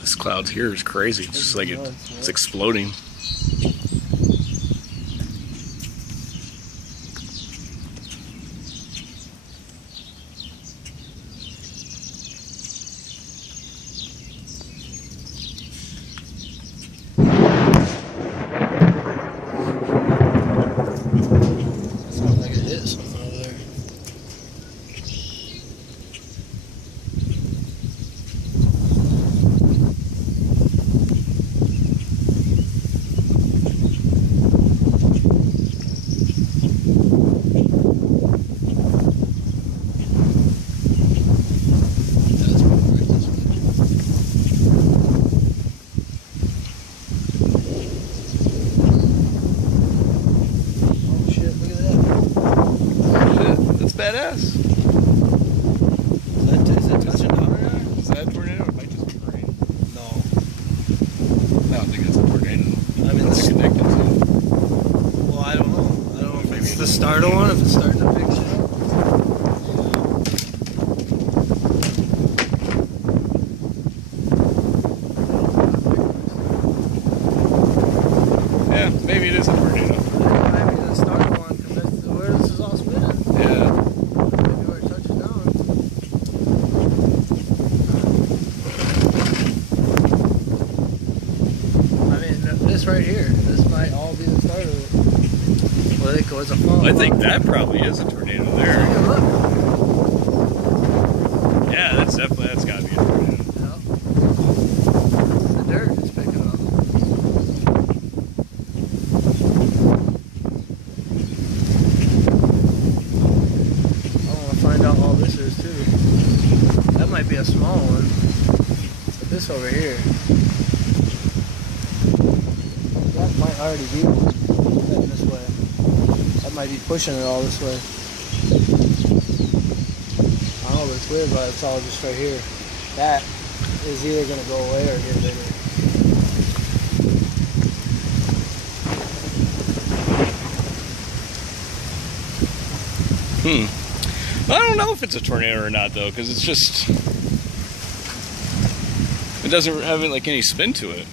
This cloud here is crazy. It's just like it's exploding. Sounds like it hit something over there. Badass. Is that touching down or not? Is that a tornado? It might just be rain. No. I don't think it's a tornado. I mean, it's connected to. Well, I don't know. I don't know if it's the start of one, if it's starting to pick shit up. Yeah, maybe it is a tornado. Maybe the start of one, because that's where this is all spinning. Yeah. Maybe where it touches down. I mean, this right here, this might all be the start of it. Well, it goes a fall. I think that probably is a tornado there. Take a look. Yeah, that's gotta be a tornado. Yeah. The dirt is picking up. I want to find out all this is too. That might be a small one. But this over here, that might already be heading this way. That might be pushing it all this way. I don't know, but it's weird, but it's all just right here. That is either going to go away or get bigger. I don't know if it's a tornado or not, though, because it's just... It doesn't have like any spin to it.